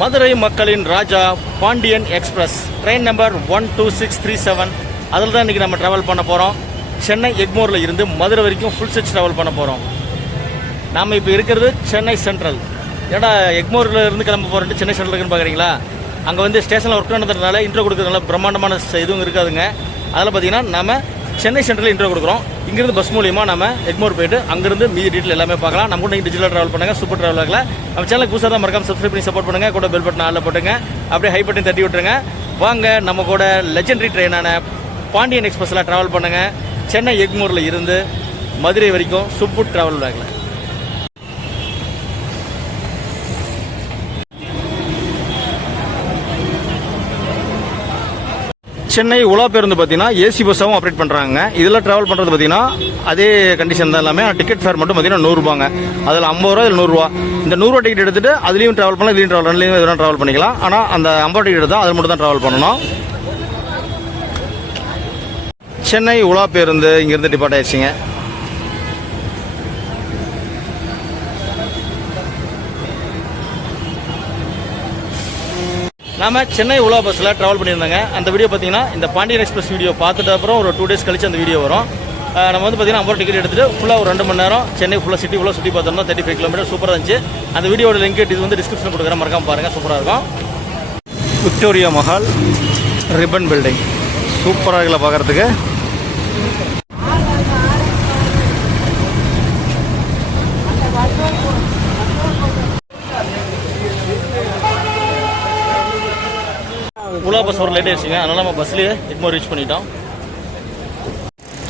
மதுரை மக்களின் ராஜா Pandian express train number 12637 அதில் தான் இன்றைக்கி நம்ம ட்ராவல் பண்ண போகிறோம். சென்னை எக்மோரில் இருந்து மதுரை வரைக்கும் ஃபுல் செட் ட்ராவல் பண்ண போகிறோம். நாம் இப்போ இருக்கிறது சென்னை சென்ட்ரல். ஏன்னா எக்மோரில் இருந்து கிளம்ப போகிறேன்ட்டு சென்னை சென்ட்ரல் இருக்குன்னு பார்க்குறீங்களா? அங்கே வந்து ஸ்டேஷனில் ஒர்க் பண்ணுறதுனால இன்ட்ரோ கொடுக்குறதுனால பிரம்மாண்டமான இதுவும் இருக்காதுங்க. அதில் பார்த்தீங்கன்னா நம்ம சென்னை சென்ட்ரல் இன்ட்ரோ கொடுக்குறோம். இங்கேருந்து பஸ் மூலியமாக நம்ம எக்மோர் போயிட்டு அங்கேருந்து மீதி டீட்டெயில் எல்லாமே பார்க்கலாம். நம்ம கூட நீங்கள் டிஜிட்டல் ட்ராவல் பண்ணுங்கள், சூப்பர் ட்ராவல் ஆகலாம். நம்ம சேனலுக்கு புதுசாக தான் மறக்காம சப்ஸ்கிரைப் பண்ணி சப்போர்ட் பண்ணுங்கள். கூட பெல் பட்டன் ஆளில் போட்டுங்க, அப்படியே ஹை பட்டன் தட்டி விட்டுருங்க. வாங்க நம்ம கூட லெஜெண்டரி ட்ரெயினான பாண்டியன் எக்ஸ்பிரஸில் ட்ராவல் பண்ணுங்கள். சென்னை எக்மோரில் இருந்து மதுரை வரைக்கும் சூப்பர் ட்ராவல் ஆகலாம். சென்னை உலா பேருந்து பார்த்தீங்கன்னா ஏசி பஸ்ஸாகவும் ஆப்ரேட் பண்ணுறாங்க. இதில் ட்ராவல் பண்ணுறது பார்த்தீங்கன்னா அதே கண்டிஷன் தான் எல்லாமே. டிக்கெட் ஃபேர் மட்டும் பார்த்தீங்கன்னா 100 ரூபாங்க. அதில் 50 ரூபா, இதில் 100 ரூபா. இந்த 100 ரூபா டிக்கெட் எடுத்துட்டு அதுலேயும் ட்ராவல் பண்ணலாம், இதுலேயும் ட்ராவல் ரெண்டுலேயும் எதுவும் ட்ராவல் பண்ணிக்கலாம். ஆனால் அந்த 50 டிக்கெட் எடுத்தால் அதில் மட்டும் தான் ட்ராவல் பண்ணணும். சென்னை உலா பேருந்து இங்கேருந்து டிபார்ட் ஆயிடுச்சுங்க. நாம் சென்னை உலா பஸ்ஸில் ட்ராவல் பண்ணியிருந்தாங்க. அந்த வீடியோ பார்த்தீங்கன்னா இந்த பாண்டியன் எக்ஸ்பிரஸ் வீடியோ பார்த்துட்டு அப்புறம் ஒரு 2 டேஸ் கழிச்சு அந்த வீடியோ வரும். நம்ம வந்து பார்த்தீங்கன்னா 50 டிக்கெட் எடுத்துகிட்டு ஃபுல்லாக ஒரு 2 மணி நேரம் சென்னை ஃபுல்லாக சிட்டி ஃபுல்லாக சுற்றி பார்த்தோம்னா 35 கிலோமீட்டர் சூப்பராக இருந்துச்சு. அந்த வீடியோட லிங்க் இது வந்து டிஸ்கிரிப்ஷன் கொடுக்குறேன், மறக்காம பாருங்கள், சூப்பராக இருக்கும். விக்டோரியா மஹால் ரிப்பன் பில்டிங் சூப்பராக இருக்குல்ல பார்க்குறதுக்கு. உலா பஸ் ஒரு லேட் ஆயிடுச்சுங்க, அதனால நம்ம பஸ்லேயே எக்மோர் ரீச் பண்ணிட்டோம்.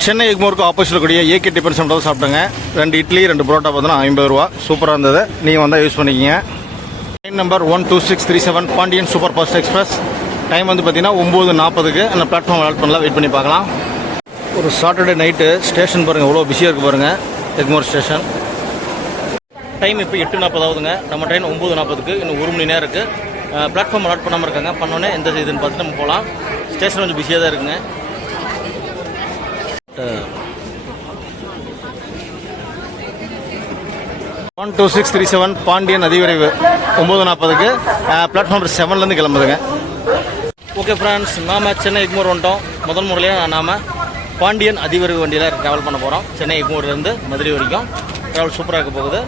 சென்னை எக்மோருக்கு ஆப்போசிட்டில் கூடிய ஏகே டிஃபன் சென்டர் சாப்பிட்டோங்க. 2 இட்லி 2 புரோட்டா பார்த்தோன்னா 50 ரூபா. சூப்பராக இருந்தது. நீங்கள் வந்தால் யூஸ் பண்ணிக்கிங்க. Train number 12637 Pandian super fast express. Time வந்து பார்த்தீங்கன்னா 9:40க்கு அந்த பிளாட்ஃபார்ம் ஆட் பண்ணலாம். வெயிட் பண்ணி பார்க்கலாம். ஒரு சாட்டர்டே நைட்டு ஸ்டேஷன் பாருங்கள், எவ்வளோ பிஸியாக இருக்குது பாருங்கள் எக்மோர் ஸ்டேஷன். டைம் இப்போ 8:40 ஆகுதுங்க. நம்ம ட்ரெயின் 9:40க்கு இன்னும் 1 மணி நேரம் இருக்குது. பிளாட்ஃபார்ம் அலாட் பண்ணாமல் இருக்காங்க. பண்ணோன்னே எந்த இதுன்னு பார்த்துட்டு நம்ம போகலாம். ஸ்டேஷன் கொஞ்சம் பிஸியாக தான் இருக்குங்க. 12637 பாண்டியன் அதிவிரைவு 9:40க்கு பிளாட்ஃபார்ம் 7லேருந்து கிளம்புதுங்க. ஓகே ஃப்ரெண்ட்ஸ், நாம் சென்னை எக்மோர் வந்துட்டோம். முதல் முறையாக நாம் பாண்டியன் அதிவிரைவு வண்டியில் ட்ராவல் பண்ண போகிறோம். சென்னை எக்மோர்லேருந்து மதுரை வரைக்கும் ட்ராவல் சூப்பராக இருக்க போகுது.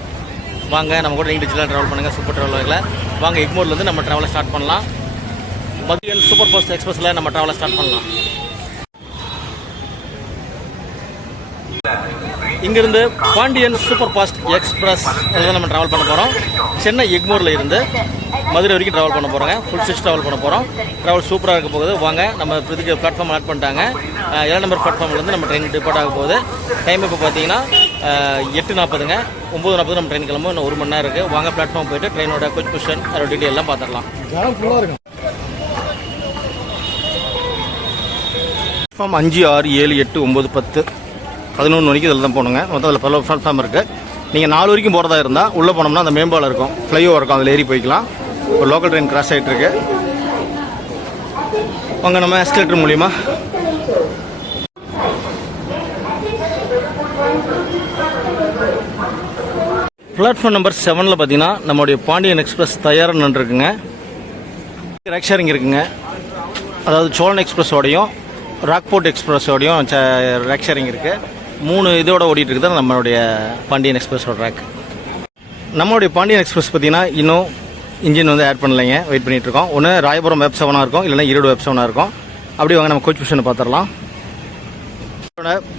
வாங்க நம்ம கூட நீங்கள் டிஜிட்டலாக ட்ராவல் பண்ணுங்கள், சூப்பர் ட்ராவலில். வாங்க எக்மோர்லேருந்து நம்ம ட்ராவலை ஸ்டார்ட் பண்ணலாம். மதுரை சூப்பர் ஃபாஸ்ட் எக்ஸ்பிரஸில் நம்ம ட்ராவலை ஸ்டார்ட் பண்ணலாம். இங்கிருந்து பாண்டியன் சூப்பர் ஃபாஸ்ட் எக்ஸ்பிரஸ் தான் நம்ம ட்ராவல் பண்ண போகிறோம். சென்னை எக்மோரில் இருந்து மதுரை வரைக்கும் ட்ராவல் பண்ண போகிறோங்க. ஃபுல் சிக்ஸ் ட்ராவல் பண்ண போகிறோம். ட்ராவல் சூப்பராக இருக்க போகுது. வாங்க நம்ம இதுக்கு பிளாட்ஃபார்ம் ஆட் பண்ணிட்டாங்க. 7 நம்பர் பிளாட்ஃபார்ம்லேருந்து நம்ம ட்ரெயின் டிபார்ட் ஆக போகுது. டைம் இப்போ பார்த்தீங்கன்னா 8:40ங்க. 9:40 நம்ம ட்ரெயின் கிளம்பும். இன்னும் 1 மணி நேரம் இருக்குது. வாங்க பிளாட்ஃபார்ம் போயிட்டு ட்ரெயினோட கோச் பொசிஷன் அதோட டீட்டெயில் எல்லாம் பார்த்துடலாம். பிளாட்ஃபார்ம் 5, 6, 7, 8, 9, 10, 11 மணிக்கு இதில் தான் போகணுங்க. மொத்தம் அதில் 12 பிளாட்ஃபார்ம் இருக்குது. நீங்கள் 4 வரைக்கும் போகிறதா இருந்தால் உள்ளே போனோம்னா அந்த மேம்பாலம் இருக்கும், ஃப்ளைஓவர் இருக்கும், அதில் ஏறி போய்க்கலாம். ஒரு லோக்கல் ட்ரெயின் கிராஸ் ஆகிட்டு இருக்கு. அங்கே நம்ம எஸ்கலேட்டர் மூலிமா பிளாட்ஃபார்ம் நம்பர் 7ல் பார்த்தீங்கன்னா நம்மளுடைய பாண்டியன் எக்ஸ்பிரஸ் தயாராக நின்றுருக்குங்க. ரேக் ஷேரிங் இருக்குங்க. அதாவது சோழன் எக்ஸ்பிரஸோடையும் ராக்போர்ட் எக்ஸ்பிரஸோடையும் ரேக் ஷேரிங் இருக்குது. 3 இதோட ஓடிட்டு இருக்குது நம்மளுடைய பாண்டியன் எக்ஸ்பிரஸோட ரேக். நம்மளுடைய பாண்டியன் எக்ஸ்பிரஸ் பார்த்தீங்கன்னா இன்னும் இன்ஜின் வந்து ஆட் பண்ணலைங்க. வெயிட் பண்ணிகிட்டு இருக்கோம். ஒன்று ராயபுரம் வெப் 7 இருக்கும், இல்லைனா ஈரோடு வெப் 7 இருக்கும். அப்படி வாங்க நம்ம கோச் பொசிஷனை பார்த்துடலாம்.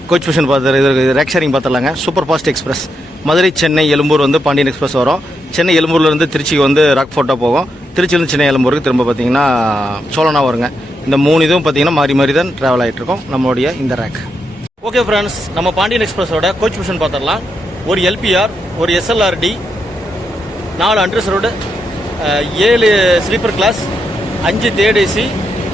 கோச் பொசிஷன் பார்த்து இது ரேக் ஷேரிங் பார்த்துடலாங்க. Super fast express Madurai Chennai Ezhumbur வந்து பாண்டியன் எக்ஸ்பிரஸ் வரும். சென்னை எழும்பூர்லேருந்து திருச்சிக்கு வந்து ராக்ஃபோர்ட்டாக போகும். திருச்சியிலேருந்து சென்னை எழும்பூருக்கு திரும்ப பார்த்தீங்கன்னா சோழனா வருங்க. இந்த 3 இதுவும் பார்த்தீங்கன்னா மாறி மாறி தான் ட்ராவல் ஆகிட்டு இருக்கோம் நம்மளுடைய இந்த ரேக். ஓகே ஃப்ரெண்ட்ஸ், நம்ம பாண்டியன் எக்ஸ்பிரஸோட கோச் பொசிஷன் பார்த்துடலாம். ஒரு எல்பிஆர், ஒரு எஸ்எல்ஆர்டி, 4 அண்டர்சரோடு, 7 sleeper class, 5 third AC,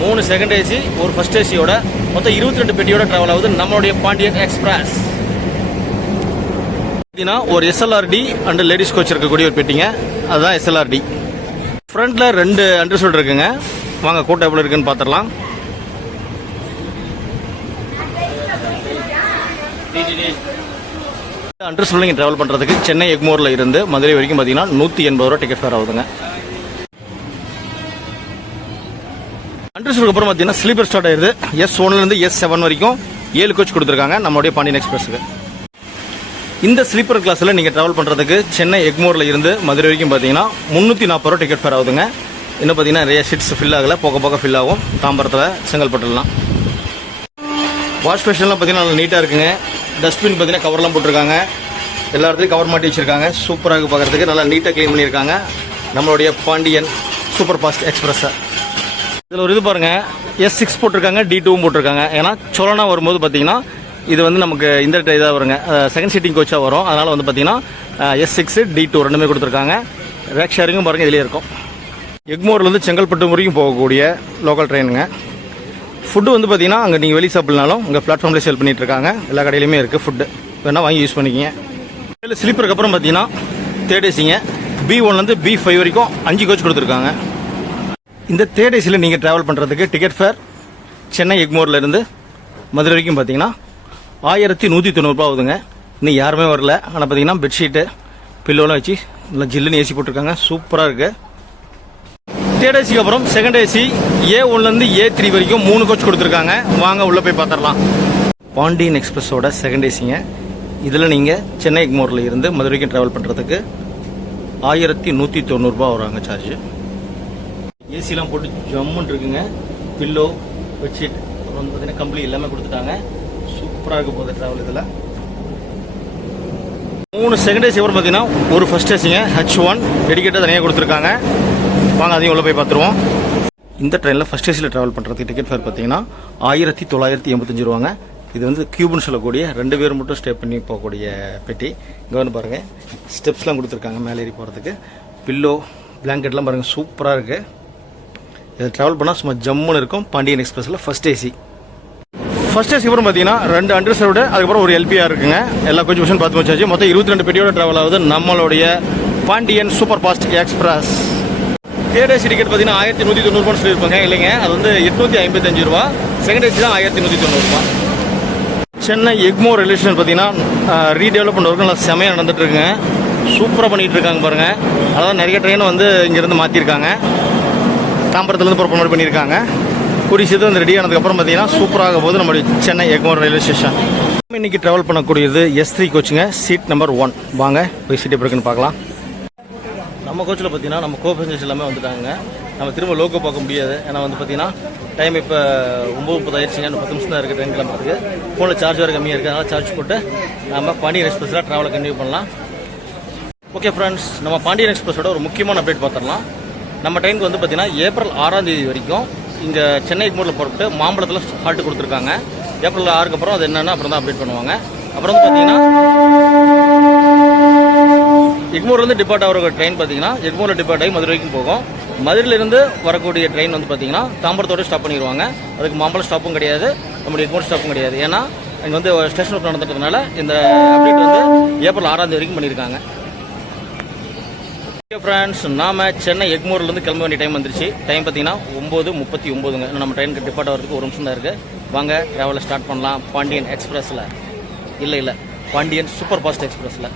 3 second AC, ஒரு ஃபர்ஸ்ட் ஏசியோட மொத்தம் 22 பெட்டியோட ட்ராவல் ஆகுது நம்மளுடைய பாண்டியன் எக்ஸ்பிரஸ். பார்த்தீங்கன்னா ஒரு எஸ்எல்ஆர்டி அண்ட் லேடிஸ் கோச் இருக்கக்கூடிய ஒரு பெட்டிங்க, அதுதான் எஸ்எல்ஆர்டி. ஃப்ரண்ட்டில் 2 அண்டர்சோல்ட் இருக்குங்க. வாங்க கூட்டம் எவ்வளோ இருக்குன்னு பார்த்துடலாம். அண்டர்சோல்ட் ட்ராவல் பண்ணுறதுக்கு சென்னை எக்மோரில் இருந்து மதுரை வரைக்கும் பார்த்தீங்கன்னா 180 ரூபா டிக்கெட் ஃபேர் ஆகுதுங்க. அண்டர்ஸ்டோருக்கு அப்புறம் பார்த்தீங்கன்னா ஸ்லீப்பர் ஸ்டார்ட் ஆயிருது. S1லேருந்து S7 வரைக்கும் 7 கோச் கொடுத்துருக்காங்க நம்மளுடைய பாண்டியன் எக்ஸ்பிரஸுக்கு. இந்த ஸ்லீப்பர் கிளாஸில் நீங்கள் ட்ராவல் பண்ணுறதுக்கு சென்னை எக்மோரில் இருந்து மதுரை வரைக்கும் பார்த்தீங்கன்னா 340 ரூபா டிக்கெட் ஃபேர் ஆகுதுங்க. இன்னும் பார்த்தீங்கன்னா நிறைய சீட்ஸ் ஃபில் ஆகலை, போக போக ஃபில் ஆகும். தாம்பரத்தில் செங்கல்பட்டுலாம் வாஷ் ஸ்டேஷன்லாம் பார்த்தீங்கன்னா நல்லா நீட்டாக இருக்குங்க. டஸ்ட்பின் பார்த்தீங்கன்னா கவர்லாம் போட்டிருக்காங்க, எல்லா இடத்துலையும் கவர் மாட்டி வச்சுருக்காங்க. சூப்பராக இருக்குது பார்க்குறதுக்கு, நல்லா நீட்டாக க்ளீன் பண்ணியிருக்காங்க நம்மளுடைய பாண்டியன் சூப்பர் ஃபாஸ்ட் எக்ஸ்பிரஸை. இதில் ஒரு இது பாருங்கள், S6 போட்டிருக்காங்க, D2 போட்டிருக்காங்க. ஏன்னா சோழனா வரும்போது பார்த்தீங்கன்னா இது வந்து நமக்கு இந்த இதாக வருங்க, செகண்ட் சீட்டிங் கோச்சாக வரும். அதனால் வந்து பார்த்தீங்கன்னா S6 D2 ரெண்டுமே கொடுத்துருக்காங்க. ரேக் ஷேரிங்கும் பாருங்கள் இதிலே இருக்கும். எக்மோர்லேருந்து செங்கல்பட்டு வரைக்கும் போகக்கூடிய லோக்கல் ட்ரெயினுங்க. ஃபுட்டு வந்து பார்த்தீங்கன்னா அங்கே நீங்கள் வெளியே சாப்பிட்னாலும் இங்கே பிளாட்ஃபார்ம்லேயே சேல் பண்ணிட்டு இருக்காங்க. எல்லா கடையிலையுமே இருக்குது ஃபுட்டு, வேணால் வாங்கி யூஸ் பண்ணிக்கிங்க. இதில் ஸ்லீப்பருக்கு அப்புறம் பார்த்தீங்கன்னா தேர்ட் ஏசிங்க. B1லேருந்து B5 வரைக்கும் 5 கோச் கொடுத்துருக்காங்க. இந்த தேர்ட் ஏசியில் நீங்கள் ட்ராவல் பண்ணுறதுக்கு டிக்கெட் ஃபேர் சென்னை எக்மோர்லேருந்து மதுரை வரைக்கும் பார்த்தீங்கன்னா 1190 ரூபா ஆகுதுங்க. இன்னும் யாருமே வரல. ஆனால் பார்த்தீங்கன்னா பெட்ஷீட்டு பில்லோலாம் வச்சு நல்லா ஜில்லுன்னு ஏசி போட்டிருக்காங்க, சூப்பராக இருக்குது. தேர்ட் ஏசிக்கு அப்புறம் செகண்ட் ஏசி A1லேருந்து A3 வரைக்கும் 3 கோச் கொடுத்துருக்காங்க. வாங்க உள்ளே போய் பார்த்துடலாம். பாண்டியன் எக்ஸ்பிரஸோட செகண்ட் ஏசிங்க. இதில் நீங்கள் சென்னை எக்மோரில் இருந்து மதுரைக்கும் ட்ராவல் பண்ணுறதுக்கு 1190 ரூபா வராங்க சார்ஜ். ஏசிலாம் போட்டு ஜம்முன்னு இருக்குங்க. பில்லோ பெட்ஷீட் அப்புறம் வந்து பார்த்தீங்கன்னா கம்ப்ளீ எல்லாமே கொடுத்துட்டாங்க. சூப்பராக இருக்க போகுது ட்ராவல். இதில் 3 செகண்ட் ஏசி அப்புறம் பார்த்தீங்கன்னா ஒரு ஃபர்ஸ்ட் ஏசிங்க H1 டெடிக்கேட்டாக தனியாக கொடுத்துருக்காங்க. வாங்க அதையும் உள்ள போய் பார்த்துருவோம். இந்த ட்ரெயினில் ஃபர்ஸ்ட் ஏசியில் ட்ராவல் பண்ணுறதுக்கு டிக்கெட் ஃபேர் பார்த்தீங்கன்னா 1985 ரூபாங்க. இது வந்து கியூப்னு சொல்லக்கூடிய 2 பேர் மட்டும் ஸ்டே பண்ணி போகக்கூடிய பெட்டி. இங்கே வந்து பாருங்கள் ஸ்டெப்ஸ்லாம் கொடுத்துருக்காங்க மேலே ஏறி போகிறதுக்கு. பில்லோ பிளாங்கெட்லாம் பாருங்கள் சூப்பராக இருக்குது. இதில் ட்ராவல் பண்ணால் சும்மா ஜம்முன்னு இருக்கும். பாண்டியன் எக்ஸ்பிரஸில் ஃபர்ஸ்ட் ஏசி. ஃபர்ஸ்ட் ஏசி அப்புறம் பார்த்தீங்கன்னா 2 அண்டர்சர்வ்டு, அதுக்கப்புறம் ஒரு LPR இருக்குங்க. எல்லா கோச் மிஷன் பார்த்து வச்சாச்சு. மொத்தம் 22 பெட்டியோட ட்ராவல் ஆகுது நம்மளுடைய Pandian super fast express. Third AC ticket பார்த்தீங்கன்னா 1190 ரூபான்னு சொல்லியிருப்பாங்க. இல்லைங்க, அது வந்து 855 ரூபா. செகண்ட் ஏசி தான் 1190 ரூபா. சென்னை எக்மோர் ரயில்வே ஸ்டேஷன் பார்த்தீங்கன்னா ரீடெவலப்மெண்ட் ஒர்க் நல்லா செமையாக நடந்துட்டு இருக்குங்க. சூப்பராக பண்ணிகிட்டு இருக்காங்க பாருங்கள். அதான் நிறைய ட்ரெயினை வந்து இங்கேருந்து மாற்றிருக்காங்க, தாம்பரத்துலேருந்து புறப்பட மாதிரி பண்ணியிருக்காங்க. கூடிய சீக்கிரம் வந்து ரெடி ஆனதுக்கப்புறம் பார்த்தீங்கன்னா சூப்பராக போகுது நம்மளுடைய சென்னை எக்மோர் ரயில்வே ஸ்டேஷன். இன்னைக்கு ட்ராவல் பண்ணக்கூடியது S3 கோச்சுங்க, சீட் நம்பர் 1. வாங்க போய் சீட் எப்படி இருக்குன்னு பார்க்கலாம். நம்ம கோச்சில் பார்த்தீங்கன்னா நம்ம கோ பேசஞ்சர்ஸ் எல்லாமே வந்துட்டாங்க. நம்ம திரும்ப லோக்கோ பார்க்க முடியாது. ஏன்னா வந்து பார்த்தீங்கன்னா டைம் இப்போ 9:30 ஆயிடுச்சுங்க. 10 நிமிஷம் தான் இருக்குது ட்ரெயின் கிளம்புறதுக்கு. ஃபோனில் சார்ஜ் வேறு கம்மியாக இருக்குது, அதனால் சார்ஜ் போட்டு நம்ம பாண்டியன் எக்ஸ்பிரஸில் ட்ராவலை கண்டினியூ பண்ணலாம். ஓகே ஃப்ரெண்ட்ஸ், நம்ம பாண்டியன் எக்ஸ்பிரஸோட ஒரு முக்கியமான அப்டேட் பார்த்துடலாம். நம்ம ட்ரெயினுக்கு வந்து பார்த்தீங்கன்னா ஏப்ரல் 6ஆம் தேதி வரைக்கும் இங்கே சென்னை எக்மோரில் புறப்பட்டு மாம்பழத்தில் ஹால்ட்டு கொடுத்துருக்காங்க. ஏப்ரல் 6க்கு அப்புறம் அது என்னென்னு அப்புறம் தான் அப்டேட் பண்ணுவாங்க. அப்புறம் வந்து பார்த்தீங்கன்னா எக்மோர்லேருந்து டிபார்ட் ஆகிற ட்ரெயின் பார்த்தீங்கன்னா எக்மோரில் டிபார்ட் ஆகி மதுரை வரைக்கும் போகும். மதுரையிலேருந்து வரக்கூடிய ட்ரெயின் வந்து பார்த்தீங்கன்னா தாம்பரத்தோடு ஸ்டாப் பண்ணிடுவாங்க. அதுக்கு மாம்பழம் ஸ்டாப்பும் கிடையாது, நம்மளுடைய எக்மோர் ஸ்டாப்பும் கிடையாது. ஏன்னா இங்கே வந்து ஸ்டேஷன் ஒர்க் நடந்துட்டதுனால இந்த அப்டேட் வந்து ஏப்ரல் 6ஆம் தேதி வரைக்கும் பண்ணியிருக்காங்க. ஓகே ஃப்ரெண்ட்ஸ், நாம் சென்னை எக்மோர்லேருந்து கிளம்ப வேண்டிய டைம் வந்துருச்சு. டைம் பார்த்தீங்கன்னா 9:39ங்க. நம்ம ட்ரெயினுக்கு டிபார்ட் ஆகிறதுக்கு 1 நிமிஷம் தான் இருக்குது. வாங்க ட்ராவலை ஸ்டார்ட் பண்ணலாம் பாண்டியன் எக்ஸ்பிரஸில். இல்லை பாண்டியன் சூப்பர் ஃபாஸ்ட் எக்ஸ்பிரஸில்.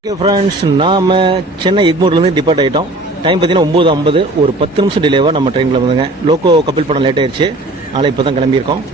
ஓகே ஃப்ரெண்ட்ஸ், நாம் சென்னை எக்மோர்லேருந்து டிபார்ட் ஆகிட்டோம். டைம் பார்த்தீங்கன்னா 9:50. ஒரு 10 நிமிஷம் டிலேவாக நம்ம ட்ரெயினில் வந்துங்க. லோக்கோ கபில் படம் லேட் ஆயிடுச்சு, அதனால் இப்போ தான் கிளம்பியிருக்கோம்.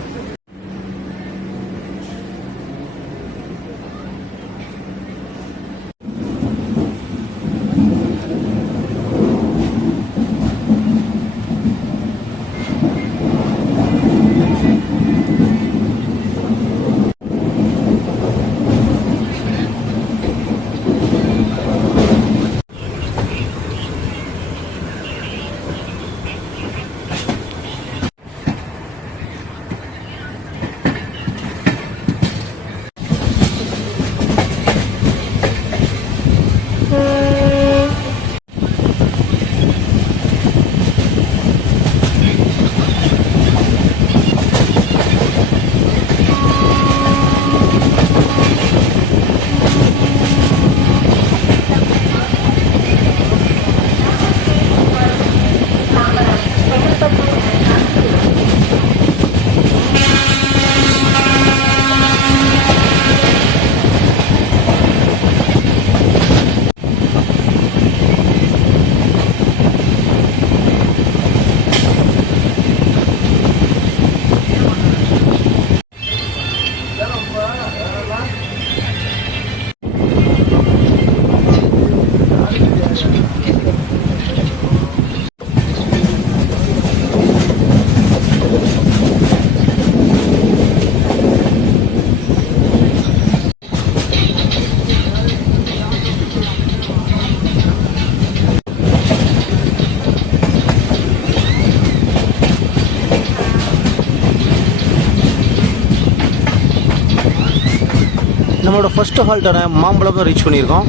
நம்மளோட ஃபர்ஸ்ட் ஹால்ட்டான மாம்பழம் தான் ரீச் பண்ணியிருக்கோம்.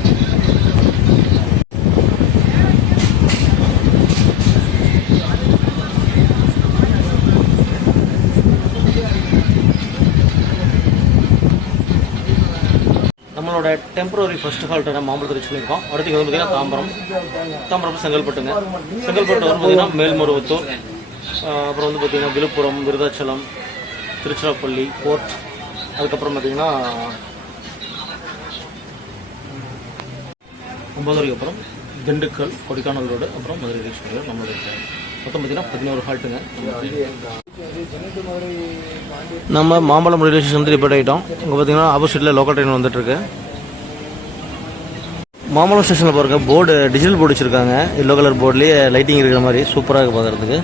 நம்மளோட டெம்பரரி ஃபர்ஸ்ட் ஹால்ட்டான மாம்பழத்தை ரீச் பண்ணியிருக்கோம். அடுத்து வந்து பார்த்தீங்கன்னா தாம்பரம் செங்கல்பட்டுங்க. செங்கல்பட்டு வந்து பார்த்தீங்கன்னா மேல்மருவத்தூர், அப்புறம் வந்து பார்த்தீங்கன்னா விழுப்புரம், விருதாச்சலம், திருச்சிராப்பள்ளி, போர்ட், அதுக்கப்புறம் பார்த்தீங்கன்னா 9 அப்புறம் திண்டுக்கல், கொடைக்கானல் ரோடு, அப்புறம் மதுரை ரீச் பண்ணுறது நம்மளோட ட்ரெயின். மொத்தம் பார்த்தீங்கன்னா 11 ஹால்ட்டுங்க. நம்ம மாம்பழம் ரயில்வே ஸ்டேஷன் வந்து ரிப்போர்ட் ஆகிட்டோம். இங்கே பார்த்தீங்கன்னா ஆப்போசிட்டில் லோக்கல் ட்ரெயின் வந்துட்டுருக்கு. மாம்பழம் ஸ்டேஷனில் பாருங்க போர்டு, டிஜிட்டல் போர்டு வச்சுருக்காங்க. எல்லோ கலர் போர்ட்லேயே லைட்டிங் இருக்கிற மாதிரி சூப்பராக இருக்குது பார்க்குறதுக்கு.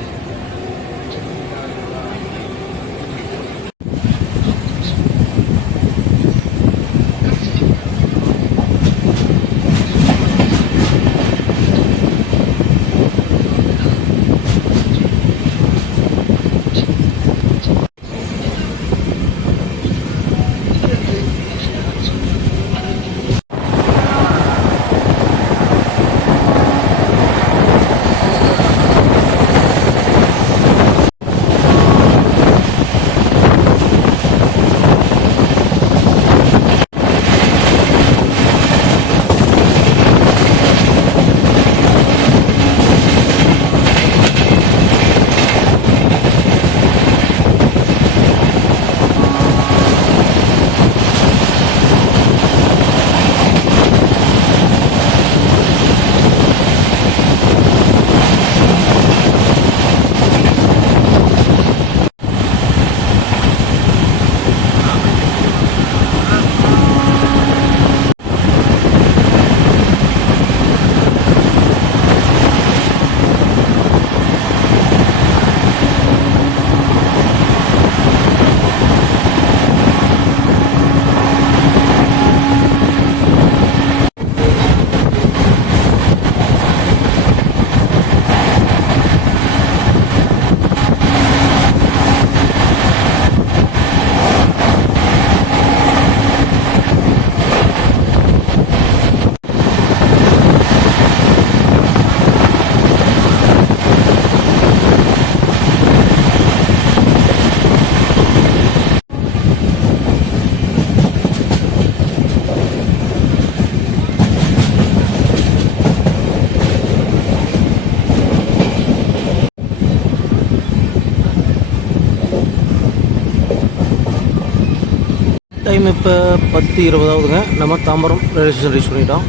டைம் இப்போ 10:20 ஆகுதுங்க. நம்ம தாம்பரம் ரயில்வே ஸ்டேஷன் ரீச் பண்ணிட்டோம்.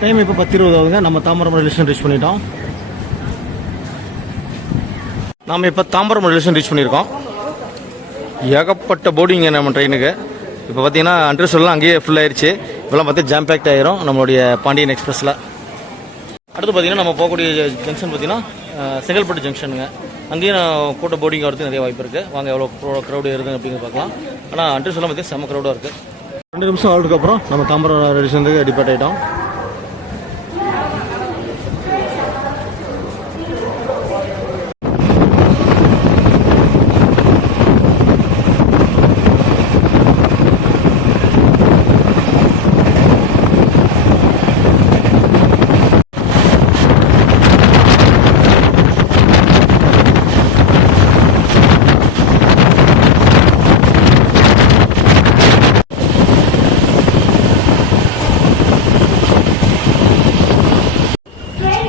டைம் இப்போ 10:20 ஆகுதுங்க. நம்ம தாம்பரம் ரயில்வே ஸ்டேஷன் ரீச் பண்ணிட்டோம். நாம் இப்போ தாம்பரம் ரயில்வே ஸ்டேஷன் ரீச் பண்ணியிருக்கோம். ஏகப்பட்ட போர்டிங்க நம்ம ட்ரெயினுக்கு. இப்போ பார்த்தீங்கன்னா அன்ட்ரஸ்லாம் அங்கேயே ஃபுல் ஆயிடுச்சு. இப்போலாம் பார்த்து ஜாம் பேக்ட் ஆயிரும் நம்மளுடைய பாண்டியன் எக்ஸ்பிரஸில். அடுத்து பார்த்தீங்கன்னா நம்ம போகக்கூடிய ஜங்ஷன் பார்த்தீங்கன்னா செங்கல்பட்டு ஜங்ஷனுங்க. அங்கேயும் கூட்ட போர்டிங் வரதுக்கு நிறைய வாய்ப்பு இருக்குது. வாங்க எவ்வளோ க்ரௌடு இருக்குது அப்படிங்கிறது பார்க்கலாம். ஆனால் அன்ட்ரஸ் எல்லாம் பார்த்தீங்கன்னா செம்ம க்ரௌடாக இருக்குது. 2 நிமிஷம் ஆல்ருக்கு அப்புறம் நம்ம தாம்பரம் ரயில்வே ஸ்டேஷனுக்கு டிபார்ட் ஆகிட்டோம்.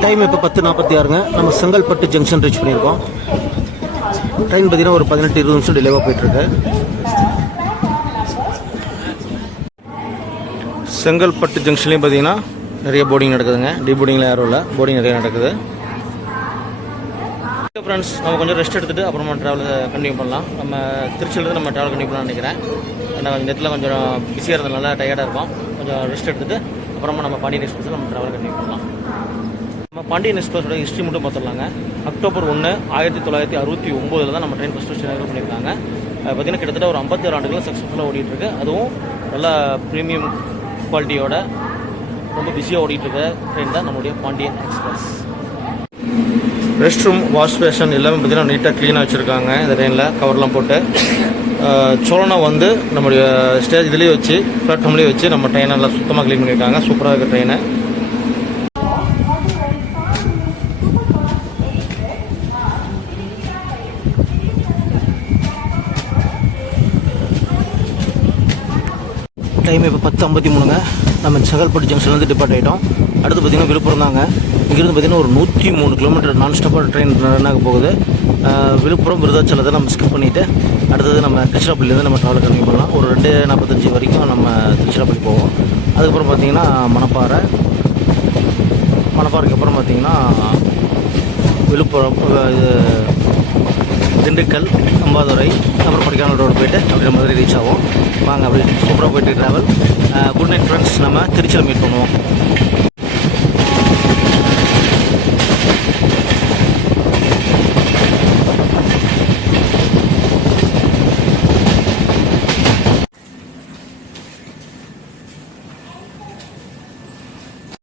டைம் இப்போ 10:46ங்க. நம்ம செங்கல்பட்டு ஜங்ஷன் ரீச் பண்ணியிருக்கோம். ட்ரெயின் பார்த்தீங்கன்னா ஒரு 18-20 நிமிஷம் டிலேவாக போயிட்டுருக்கு. செங்கல்பட்டு ஜங்ஷன்லேயும் பார்த்தீங்கன்னா நிறைய போர்டிங் நடக்குதுங்க. போர்டிங்கில் யாரும் இல்லை, போர்டிங் நிறைய நடக்குது. ஃப்ரெண்ட்ஸ், நம்ம கொஞ்சம் ரெஸ்ட் எடுத்துகிட்டு அப்புறமா ட்ராவல் கண்டினியூ பண்ணலாம். நம்ம திருச்சியிலேருந்து நம்ம ட்ராவல் கண்டினியூ பண்ணலாம்னு நினைக்கிறேன். ஏன்னா இந்த இடத்துல கொஞ்சம் பிஸியாக இருந்ததுனால டயர்டாக இருக்கும். கொஞ்சம் ரெஸ்ட் எடுத்துகிட்டு அப்புறமா நம்ம பாண்டியன் எக்ஸ்பிரஸில் நம்ம ட்ராவல் கண்டினியூ பண்ணலாம். நம்ம பாண்டியன் எக்ஸ்பிரஸோட ஹிஸ்ட்ரி மட்டும் பார்த்துடலாங்க. அக்டோபர் 1, 1969 தான் நம்ம ட்ரெயின் ஃபஸ்ட்டு ஸ்டார்ட் பண்ணியிருக்காங்க. பார்த்திங்கன்னா கிட்டத்தட்ட ஒரு 56 ஆண்டுகள் சக்ஸஸ்ஃபுல்லாக ஓடிட்டுருக்கு. அதுவும் நல்லா ப்ரீமியம் குவாலிட்டியோட ரொம்ப பிஸியாக ஓடிட்டுருக்க ட்ரெயின் தான் நம்மளுடைய Pandian express. Rest room, wash station எல்லாமே பார்த்திங்கன்னா நீட்டாக க்ளீனாக வச்சுருக்காங்க இந்த ட்ரெயினில், கவர்லாம் போட்டு. சோழனா வந்து நம்முடைய ஸ்டேஜ் இதுலேயே வச்சு பிளாட்ஃபார்ம்லேயே வச்சு நம்ம ட்ரெயினை நல்லா சுத்தமாக க்ளீன் பண்ணியிருக்காங்க. சூப்பராக இருக்குது ட்ரெயினை. டைம் இப்போ 10:53ங்க. நம்ம செங்கல்பட்டு ஜங்ஷன்லேருந்து டிபார்ட் ஆகிட்டோம். அடுத்து பார்த்திங்கன்னா விழுப்புரம் தாங்க. இங்கேருந்து பார்த்திங்கன்னா ஒரு 103 கிலோமீட்டர் நான் ஸ்டாப்பாக ட்ரெயின் ரன் ஆக போகுது. விழுப்புரம் விருதாச்சலத்தை நம்ம ஸ்கிப் பண்ணிவிட்டு அடுத்தது நம்ம திருச்சிராப்பள்ளிலேருந்து நம்ம ட்ராவல் கண்டினியூ பண்ணலாம். ஒரு 2:45 வரைக்கும் நம்ம திருச்சிராப்பள்ளி போவோம். அதுக்கப்புறம் பார்த்திங்கன்னா மணப்பாறைக்கு அப்புறம் பார்த்திங்கன்னா விழுப்புரம், திண்டுக்கல், அம்பாதுரை, அப்புறம் கொடைக்கானல் ரோடு போய்ட்டு அப்படியே மதுரை ரீச் ஆகும். வாங்க அப்படி சூப்பராக போய்ட்டு ட்ராவல். Good night friends. நம்ம திருச்சியில் மீட் பண்ணுவோம்.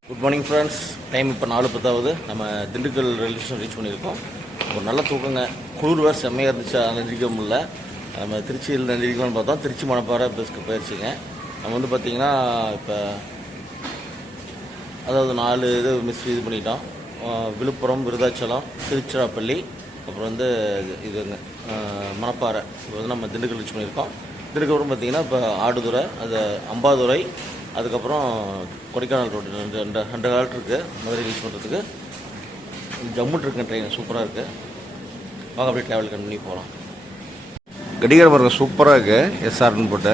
Good morning friends. டைம் இப்போ 4:10. நம்ம திண்டுக்கல் ரயில்வே ஸ்டேஷன் ரீச் பண்ணியிருக்கோம். ஒரு நல்ல தூக்கங்க. குளிர் வேறு செம்மையாக இருந்துச்சு. அதில் நிற்க முடியல. நம்ம திருச்சியில் நிற்கலாம்னு பார்த்தோம். திருச்சி மணப்பாறை பஸ்க்கு போயிடுச்சுங்க. நம்ம வந்து பார்த்திங்கன்னா இப்போ அதாவது 4 இது பண்ணிட்டோம். விழுப்புரம், விருதாச்சலம், திருச்சிராப்பள்ளி, அப்புறம் வந்து இதுங்க மணப்பாறை. இப்போ வந்து நம்ம திண்டுக்கல் ரீச் பண்ணியிருக்கோம். திண்டுக்கல் பார்த்திங்கன்னா இப்போ ஆடுதுறை, அது அம்பாதுரை, அதுக்கப்புறம் கொடைக்கானல் ரோடு 2 கால் இருக்குது. மதுரை ரீச் பண்ணுறதுக்கு ஜம்முன் இருக்குங்க. ட்ரெயின் சூப்பராக இருக்குது. வாங்க அப்படியே ட்ராவல் கண்டினியூ போகலாம். கடிகாரம் பாருங்க, சூப்பராக இருக்குது. எஸ்ஆர்னு போட்டு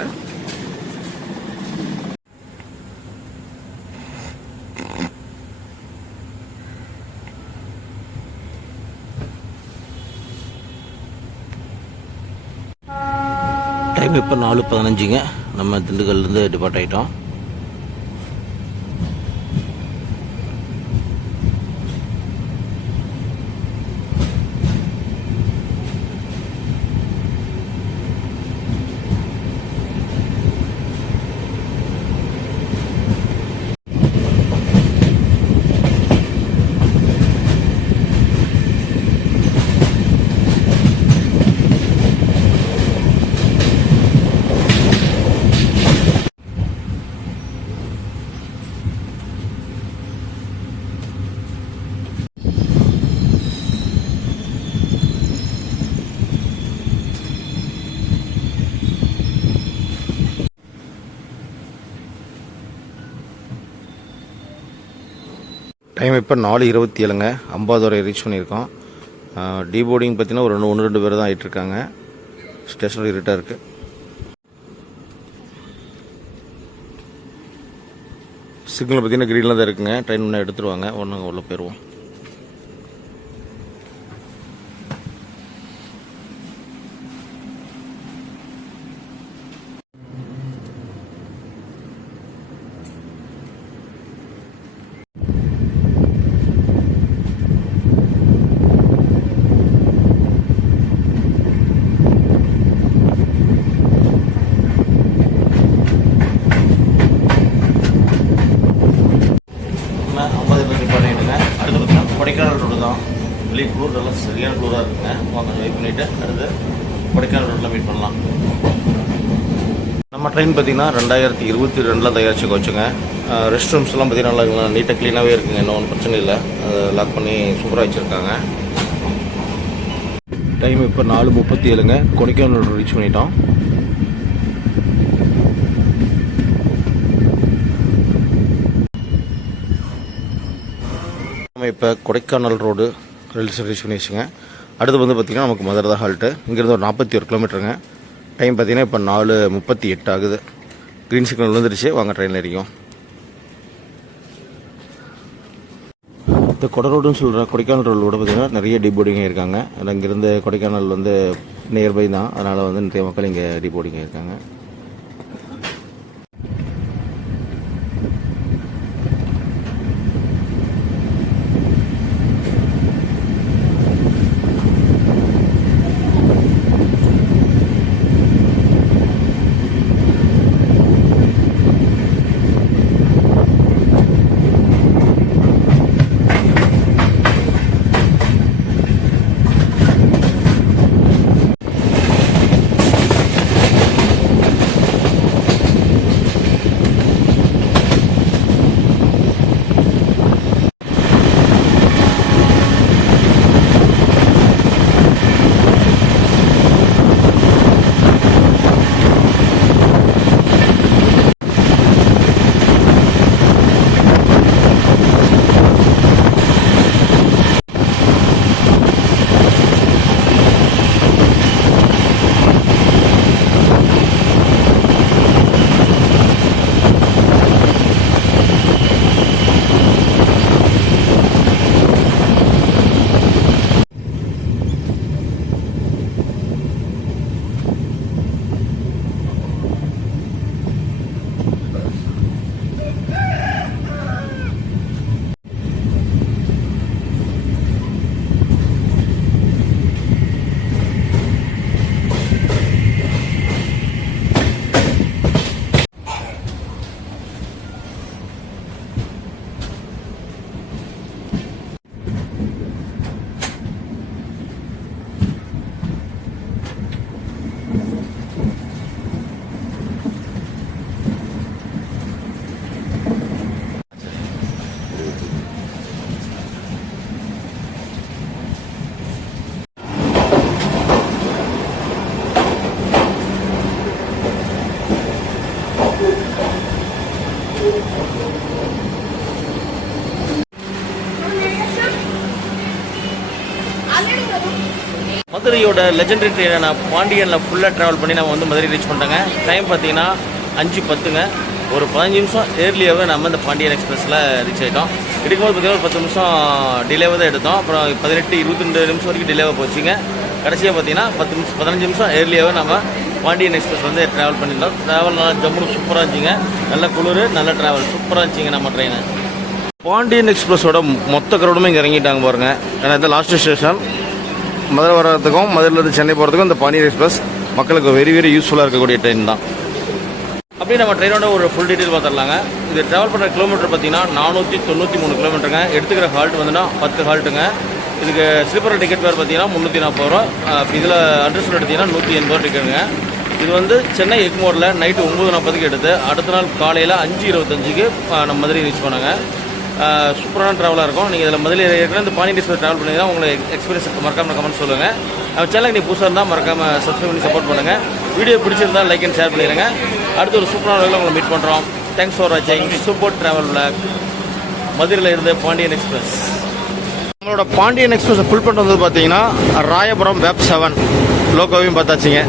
டைம் இப்போ 4:15ங்க. நம்ம திண்டுக்கல்லேருந்து டிபார்ட் ஆகிட்டோம். டைம் இப்போ 4:27ங்க. அம்பாதுரை ரீச் பண்ணியிருக்கோம். டீபோர்டிங் பார்த்தீங்கன்னா ஒரு 1-2 பேர் தான் ஆகிட்டுருக்காங்க. ஸ்டேஷனில் இருட்டாக இருக்குது. சிக்னல் பார்த்தீங்கன்னா க்ரீனில் தான் இருக்குங்க. ட்ரெயின் ஒன்று எடுத்துருவாங்க. ஒன்று உள்ள போயிடுவோம். கொடைக்கானல் ரோடு தான். வெளியே குளூர் நல்லா சரியான குளூராக இருக்குங்க. வாங்க வெயிட் பண்ணிவிட்டு அடுத்து கொடைக்கானல் ரோட்டில் மீட் பண்ணலாம். நம்ம ட்ரெயின் பார்த்திங்கன்னா 2022 தயாரிச்சு வச்சுங்க. ரெஸ்ட் ரூம்ஸ்லாம் பார்த்திங்கன்னா நல்லா நீட்டாக க்ளீனாகவே இருக்குங்க. இன்னும் ஒன்றும் பிரச்சனை இல்லை. அதை லாக் பண்ணி சூப்பராக வச்சுருக்காங்க. டைம் இப்போ 4:37ங்க. கொடைக்கானல் ரோடு ரீச் பண்ணிட்டோம். நம்ம இப்போ Kodaikanal road railway station reach பண்ணிடுச்சுங்க. அடுத்து வந்து பார்த்திங்கன்னா நமக்கு மதுரை தான் ஹால்ட்டு. இங்கேருந்து ஒரு 41 கிலோமீட்டருங்க. டைம் பார்த்திங்கன்னா இப்போ 4:38 ஆகுது. க்ரீன் சிக்னல் விழுந்துருச்சு. வாங்க ட்ரெயினில் ஏறிக்கும். இந்த கொடை ரோடுன்னு சொல்கிற கொடைக்கானல் ரோடு பார்த்திங்கன்னா நிறைய டிபோர்டிங்காக இருக்காங்க. அதில் இங்கேருந்து கொடைக்கானல் வந்து நியர்பை தான். அதனால் வந்து நிறைய மக்கள் இங்கே டிபோர்டிங்காக இருக்காங்க. மதுரையோட லெஜெண்டரி ட்ரெயினான பாண்டியனில் ஃபுல்லாக ட்ராவல் பண்ணி நம்ம வந்து மதுரை ரீச் பண்ணிட்டோங்க. டைம் பார்த்தீங்கன்னா 5:10ங்க. ஒரு 15 நிமிஷம் ஏர்லியாகவே நம்ம இந்த பாண்டியன் எக்ஸ்பிரஸில் ரீச் ஆகிட்டோம். எடுக்கும்போது பார்த்தீங்கன்னா ஒரு 10 நிமிஷம் டிலேவாக தான் எடுத்தோம். அப்புறம் 18-22 நிமிஷம் வரைக்கும் டிலேவாக போச்சுங்க. கடைசியாக பார்த்தீங்கன்னா 15 நிமிஷம் ஏர்லியாகவே நம்ம பாண்டியன் எக்ஸ்பிரஸ் வந்து ட்ராவல் பண்ணியிருந்தோம். ட்ராவல் நல்லா ஜம்முன்னு சூப்பராக இருந்துச்சுங்க. நல்ல குளிர், நல்ல ட்ராவல் சூப்பராக இருந்துச்சுங்க நம்ம ட்ரெயின். பாண்டியன் எக்ஸ்பிரஸோட மொத்த கரோடுமே இங்கே இறங்கிட்டாங்க பாருங்க. ஏன்னா இது லாஸ்ட் ஸ்டேஷன். மதுரை வர்றதுக்கும் மதுரையிலேருந்து சென்னை போகிறதுக்கும் இந்த பாண்டியன் எக்ஸ்பிரஸ் மக்களுக்கு வெரி வெரி யூஸ்ஃபுல்லாக இருக்கக்கூடிய ட்ரெயின் தான். அப்படியே நம்ம ட்ரெயினோட ஒரு ஃபுல் டீட்டெயில் பார்த்துடலாங்க. இது ட்ராவல் பண்ணுற கிலோமீட்டர் பார்த்தீங்கன்னா 493 கிலோமீட்டருங்க. எடுத்துக்கிற ஹால்ட் வந்துன்னா 10 ஹால்ட்டுங்க. இதுக்கு ஸ்லீப்பர் டிக்கெட் பேர் பார்த்தீங்கன்னா 340 ரூபா. இதில் அட்ரஸ் எடுத்தீங்கன்னா 180 ரூபா டிக்கெட்டுங்க. இது வந்து சென்னை எக்மோரில் நைட்டு 9:40க்கு எடுத்து அடுத்த நாள் காலையில் 5:25க்கு நம்ம மதுரை ரீச் பண்ணாங்க. சூப்பரான ட்ராவலாக இருக்கும். நீங்கள் இதில் முதல்ல ஏற்கனவே இந்த பாண்டியன் எக்ஸ்பிரஸ் ட்ராவல் பண்ணிங்கன்னா உங்களுக்கு எக்ஸ்பீரியன்ஸ் மறக்காமல் கமெண்ட் சொல்லுங்கள். நம்ம சேனலுக்கு நீங்கள் புதுசாக இருந்தால் மறக்காமல் சப்ஸ்கிரைப் பண்ணி சப்போர்ட் பண்ணுங்கள். வீடியோ பிடிச்சிருந்தால் லைக் அண்ட் ஷேர் பண்ணிடுங்க. அடுத்து ஒரு சூப்பரான வகையில் உங்களை மீட் பண்ணுறோம். தேங்க்ஸ் ஃபார் வாட்சிங் சூப்பர் ட்ராவல் விளாக் மதுரையில் இருந்த பாண்டியன் எக்ஸ்பிரஸ். நம்மளோட பாண்டியன் எக்ஸ்பிரஸ் ஃபுல் பண்ணிட்டு வந்து பார்த்தீங்கன்னா ராயபுரம் வேப் 7 லோக்கோவையும் பார்த்தாச்சுங்க.